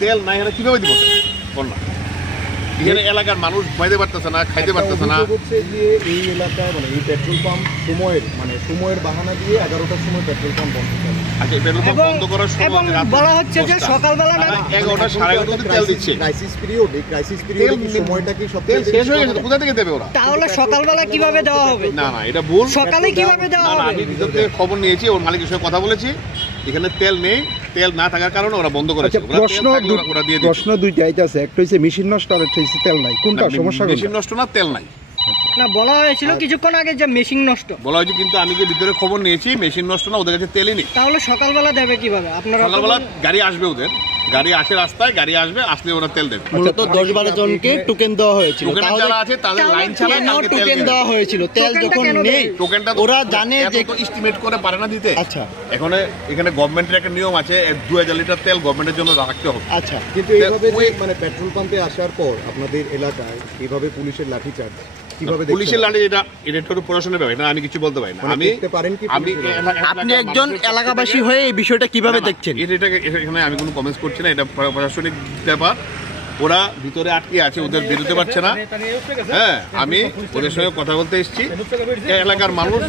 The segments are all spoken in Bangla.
তেল নাই কিভাবে দিব বন্যা এখানে এলাকার মানুষ ঘুমাইতে পারতেছে না, খাইতে পারতেছে না। হচ্ছে যে এই এলাকায় মানে এই পেট্রোল পাম্প সময়ের বাহানা দিয়ে 11টার সময় পেট্রোল পাম্প বন্ধ করে। আচ্ছা, পেট্রোল পাম্প বন্ধ করার সময় বলা হচ্ছে যে সকালবেলা 11টা 11:30 তেল দিচ্ছে। ক্রাইসিস পিরিয়ড, এই ক্রাইসিস পিরিয়ডে কি সময়টা কি সব তেল শেষ হয়ে গেছে, কোথা থেকে দেবে ওরা? তাহলে সকালবেলা কিভাবে দেওয়া হবে? না না, এটা ভুল। সকালে কিভাবে দেওয়া হবে? আমি ভিতর থেকে খবর নিয়েছি, ওর মালিকের সঙ্গে কথা বলেছি, এখানে তেল নেই, তেল না থাকার কারণে ওরা বন্ধ করেছে। প্রশ্ন দুইটা আছে, একটা হচ্ছে মেশিন নষ্ট আর একটা হচ্ছে তেল নাই। কোনটা সমস্যা? মেশিন নষ্ট না, তেল নাই। না, বলা হয়েছিল কিছুক্ষণ আগে যে মেশিন নষ্ট বলা হয়েছে, কিন্তু আমি যে ভিতরে খবর নিয়েছি মেশিন নষ্ট না, ওদের কাছে তেলই নেই। তাহলে সকালবেলা দেবে কিভাবে? আপনারা সকালবেলা গাড়ি আসবে, ওদের গাড়ি আসে, রাস্তায় গাড়ি আসবে, আসলে ওরা তেল দেবে। মূলত 10-12 জনকে টোকেন দেওয়া হয়েছিল, যারা আছে তাদের লাইন ছাড়া কালকে তেল দেওয়া হয়েছিল। তেল যখন নেই, টোকেনটা ওরা জানে যে এস্টিমেট করে পারে না দিতে। আচ্ছা, এখন এখানে গভর্নমেন্টের একটা নিয়ম আছে, 2000 লিটার তেল গভর্নমেন্টের জন্য রাখতে হবে। আচ্ছা, কিন্তু এইভাবে মানে পেট্রোল পাম্পে আসার পর আপনাদের এলাকায় এইভাবে পুলিশের লাঠিচার্জ পুলিশের লাঠি, এটা একটু প্রশাসনের ব্যাপার, এটা আমি কিছু বলতে পারি না। আপনি একজন এলাকাবাসী হয়ে এই বিষয়টা কিভাবে দেখছেন? এখানে আমি কোনো কমেন্টস করছি না, এটা প্রশাসনিক ব্যাপার। ওরা ভিতরে আটকে আছে, ওদের বেরোতে পারছে না। হ্যাঁ, আমি ওদের সঙ্গে কথা বলতে এসেছি। এলাকার মানুষ,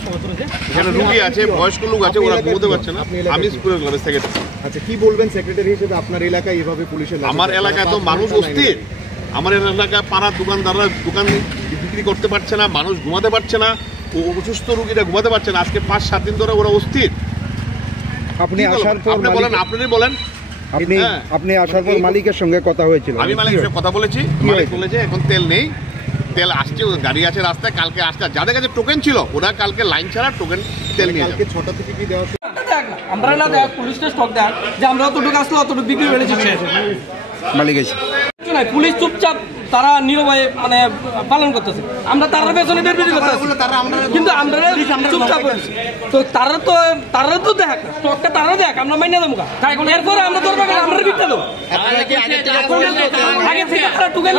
এখানে রুগী আছে, বয়স্ক লোক আছে, ওরা ঘুমোতে পারছে না। আমি স্কুলের ক্লাবে থেকে। আচ্ছা, কি বলবেন সেক্রেটারি হিসেবে আপনার এলাকায় এভাবে পুলিশের? আমার এলাকায় তো মানুষ অস্থির। আমার এলাকায় পাড়ার দোকানদাররা দোকান বিক্রি করতে পারছে না, মানুষ ঘুমাতে পারছে না, অসুস্থ রুগীরা ঘুমাতে পারছে না। আজকে 5-7 দিন ধরে ওরা অস্থির। আপনি আসার পর বলেন, আপনারই বলেন। আপনি আসার পর মালিকের সঙ্গে কথা হয়েছিল? আমি মালিকের সঙ্গে কথা বলেছি, মালিক বলেছে এখন তেল নেই, তেল আসছে, গাড়ি আছে রাস্তায়, কালকে আসছে। যাদের কাছে টোকেন ছিল ওরা কালকে লাইন ছাড়া টোকেন তেল নিয়ে যাবে। 6টা থেকে কি দেওয়া? আমরা না দেখ, পুলিশটা স্টক দেয় যে আমরা অতটুকু আসলো অতটুকু বিক্রি করে দিচ্ছি। মালিক আছে, পুলিশ চুপচাপ তারা নিরবায় মানে পালন করতেছে। আমরা তার পেছনে বের করতেছি, কিন্তু আমরা চুপচাপ করছি। তো তারা তো দেখ, স্টকটা তারা দেখ, আমরা মাইনে দেবো। এরপরে আমরা ধরবো, আমরা বিক্রি দেবো। আগে থেকে তারা টোকেন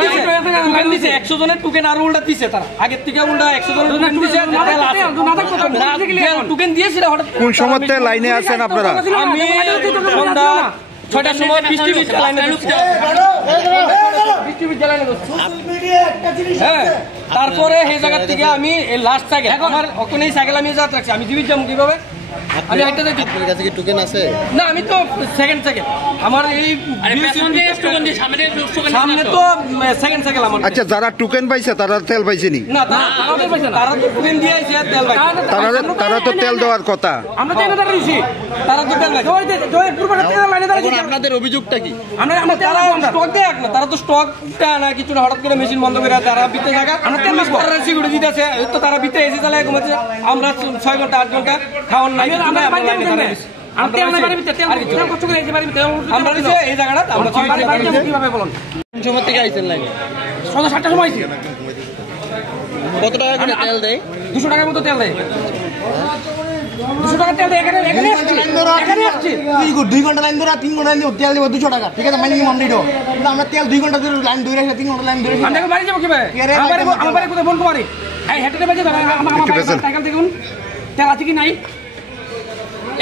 দিচ্ছে 100 জনের টোকেন আরো উল্টা দিচ্ছে। তারা আগের থেকে উল্টা 100 জনের টোকেন দিয়েছিল। হঠাৎ কোন সময় লাইনে আছেন আপনারা? আমি সন্ধ্যা 6টার সময় হ্যাঁ, তারপরে সেই জায়গার থেকে আমি লাস্ট সাইকেল আমার ওখানে সাইকেল আমি যাত্রা রাখছি। আমি জীবিত যাবো কিভাবে? আমি একটা দেখি আপনার কাছে কি টোকেন আছে? না, আমি তো সেকেন্ড আমার এই সামনে তো সেকেন্ড আমার। আচ্ছা, যারা টোকেন পাইছে তারা তেল পাইছেনি? না, তারা তো টোকেন দিয়ে আইছে, তেল পাইছে। তারা তো তেল দেওয়ার কথা। আমরা তো এনে দাঁড়িয়েছি, তারা তো তেল পাইছে। আপনাদের অভিযোগটা কি? তারা স্টক দেয় না, তারা তো স্টকটা না কিছু না, হঠাৎ করে মেশিন বন্ধ করে তারা বিতে থাকা। আমরা তেল মাস পরে সিকিউরিটি দিতেছে, তো তারা বিতে এসে চালায় ঘুমাচ্ছে। আমরা 6 ঘন্টা 8 ঘন্টা খাওয়ার নাই, আমরা এই জায়গাটা আমরা কিভাবে বলুন সময় থেকে আইছেন লাইনে? 7:30টার সময় আইছি। কত টাকা করে তেল দেয়? 200 টাকার মতো তেল দেয়। 200 টাকা তেল দেয়। এখানে আসছি 2 ঘন্টা লাইন ধরে 3 ঘন্টা লাইন দিয়ে তেল দেবো 200 টাকা, ঠিক আছে? মাইনি আমরা দিও, কিন্তু আমরা তেল 2 ঘন্টা ধরে লাইন ধরে 3 ঘন্টা লাইন ধরে আমরা বাড়ি যাবো কিভাবে? আমার বাড়ি কোথায় বলতে পারি? এই হেঁটে বাজে আমার সাইকেল দেখুন তেল আছে কি নাই।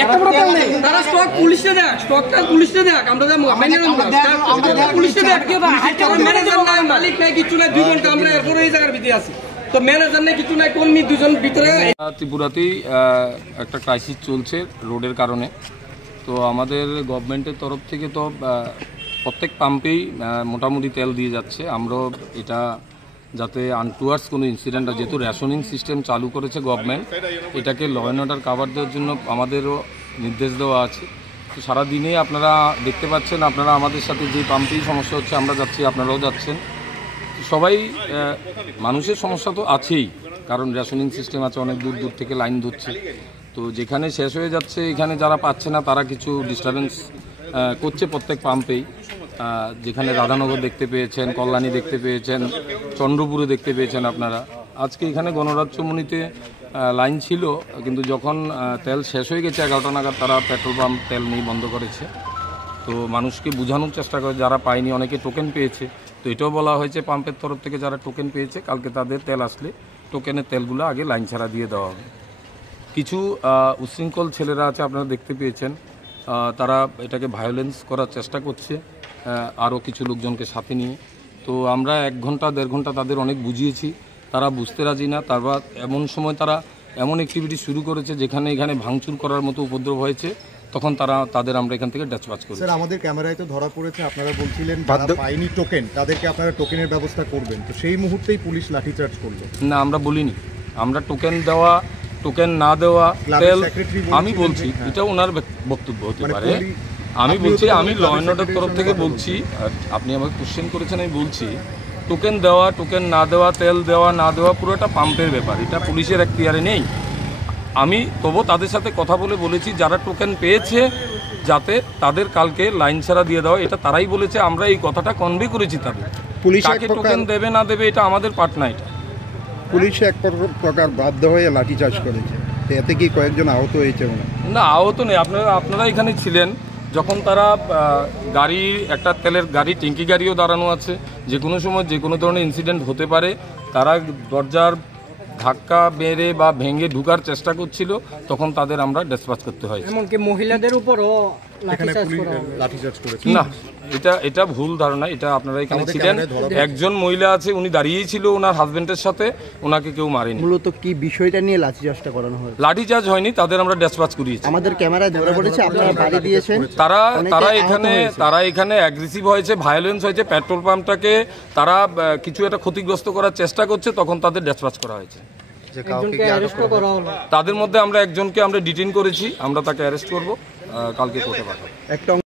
একটা বড় তেল নেই, তারা স্টক পুলিশে দেয়, স্টকটা পুলিশে দেয়। আমরা পুলিশে দেয়, ম্যানেজার নাই, মালিক নাই, কিছু নাই। 2 ঘন্টা আমরা এরপরে এই জায়গার ভিতরে আছি, তো ম্যানেজার নেই, কিছু নাই, কর্মী দুজন ভিতরে। ত্রিপুরাতেই একটা ক্রাইসিস চলছে রোডের কারণে। তো আমাদের গভর্নমেন্টের তরফ থেকে তো প্রত্যেক পাম্পেই মোটামুটি তেল দিয়ে যাচ্ছে। আমরাও এটা যাতে আনটুয়ার্স কোনো ইনসিডেন্ট, যেহেতু রেশনিং সিস্টেম চালু করেছে গভর্নমেন্ট, এটাকে ল অ্যান্ড অর্ডার কাভার দেওয়ার জন্য আমাদেরও নির্দেশ দেওয়া আছে। তো সারাদিনেই আপনারা দেখতে পাচ্ছেন, আপনারা আমাদের সাথে যে পাম্পেই সমস্যা হচ্ছে আমরা যাচ্ছি, আপনারাও যাচ্ছেন। সবাই মানুষের সমস্যা তো আছেই, কারণ রেশনিং সিস্টেম আছে, অনেক দূর দূর থেকে লাইন ধরছে। তো যেখানে শেষ হয়ে যাচ্ছে, এখানে যারা পাচ্ছে না তারা কিছু ডিস্টারবেন্স করছে প্রত্যেক পাম্পেই। যেখানে রাধানগর দেখতে পেয়েছেন, কল্যাণী দেখতে পেয়েছেন, চন্দ্রপুরে দেখতে পেয়েছেন আপনারা। আজকে এখানে গণরাজ্যমণিতে লাইন ছিল, কিন্তু যখন তেল শেষ হয়ে গেছে 11টা নাগাদ, তারা পেট্রোল পাম্প তেল নিয়ে বন্ধ করেছে। তো মানুষকে বোঝানোর চেষ্টা করে, যারা পায়নি, অনেকে টোকেন পেয়েছে। তো এটাও বলা হয়েছে পাম্পের তরফ থেকে যারা টোকেন পেয়েছে, কালকে তাদের তেল আসলে টোকেনের তেলগুলো আগে লাইন ছাড়া দিয়ে দেওয়া হবে। কিছু উচ্ছৃঙ্খল ছেলেরা আছে, আপনারা দেখতে পেয়েছেন, তারা এটাকে ভায়োলেন্স করার চেষ্টা করছে, আরও কিছু লোকজনকে সাথে নিয়ে। তো আমরা 1 ঘন্টা 1.5 ঘন্টা তাদের অনেক বুঝিয়েছি, তারা বুঝতে রাজি না। তারপর এমন সময় তারা এমন অ্যাক্টিভিটি শুরু করেছে যেখানে এখানে ভাঙচুর করার মতো উপদ্রব হয়েছে, তখন তাদের আমরা এখান থেকে ডিসপ্যাচ করি। স্যার, আমাদের ক্যামেরায় তো ধরা পড়েছে, আপনারা বলছিলেন যারা পায়নি টোকেন তাদেরকে আপনারা টোকেনের ব্যবস্থা করবেন, তো সেই মুহূর্তেই পুলিশ লাঠিচার্জ করলো। না, আমরা বলিনি, আমরা টোকেন দেওয়া, টোকেন না দেওয়া, তেল আমি বলছি, এটা ওনার বক্তব্য হতে পারে। আমি বলছি, আমি ল অ্যান্ড অর্ডার তরফ থেকে বলছি, আপনি আমাকে কোশ্চেন করেছেন, আমি বলছি টোকেন দেওয়া, টোকেন না দেওয়া, তেল দেওয়া না দেওয়া পুরোটা পাম্পের ব্যাপার, এটা পুলিশের এখতিয়ারে নেই। আমি তবু তাদের সাথে কথা বলেছি যারা টোকেন পেয়েছে যাতে তাদের কালকে লাইন ছাড়া দিয়ে দেওয়া, এটা তারাই বলেছে। আমরা এই কথাটা কনভে করেছি তাদের। কাকে টোকেন দেবে না দেবে এটা আমাদের পার্ট না। এটা পুলিশ এক প্রকার বাধ্য হয়ে লাঠিচার্জ করেছে, এতে কি কয়েকজন আহত হয়েছে? না, আহত নেই। আপনারা এখানে ছিলেন যখন তারা গাড়ি, একটা তেলের গাড়ি, ট্যাঙ্কি গাড়িও দাঁড়ানো আছে, যে কোনো সময় যে কোনো ধরনের ইনসিডেন্ট হতে পারে। তারা দরজার ধাক্কা মেরে বা ভেঙে ঢুকার চেষ্টা করছিল, তখন তাদের আমরা ডিসপ্যাচ করতে হয়। এমনকি মহিলাদের উপরও লাঠিচার্জ করেছে। না, এটা ভুল ধারণা। এটা আপনারা এখানে ছিলেন, একজন মহিলা আছে, উনি দাঁড়িয়েই ছিল ওনার হাজবেন্ডের সাথে, ওনাকে কেউ মারেনি। মূলত কি বিষয়টা নিয়ে লাঠিচার্জটা করানো হয়? লাঠিচার্জ হয়নি, তাদের আমরা ডিসপ্যাচ করিয়েছি। আমাদের ক্যামেরায় ধরা পড়েছে আপনারা বাড়ি দিয়েছেন। তারা এখানে অ্যাগ্রেসিভ হয়েছে, ভায়োলেন্স হয়েছে, পেট্রোল পাম্পটাকে তারা কিছু একটা ক্ষতিগ্রস্ত করার চেষ্টা করছে, তখন তাদের ডিসপ্যাচ করা হয়েছে। তাদের মধ্যে আমরা একজনকে আমরা ডিটেইন করেছি, আমরা তাকে অ্যারেস্ট করব, কালকে কোর্টে পাঠাবো।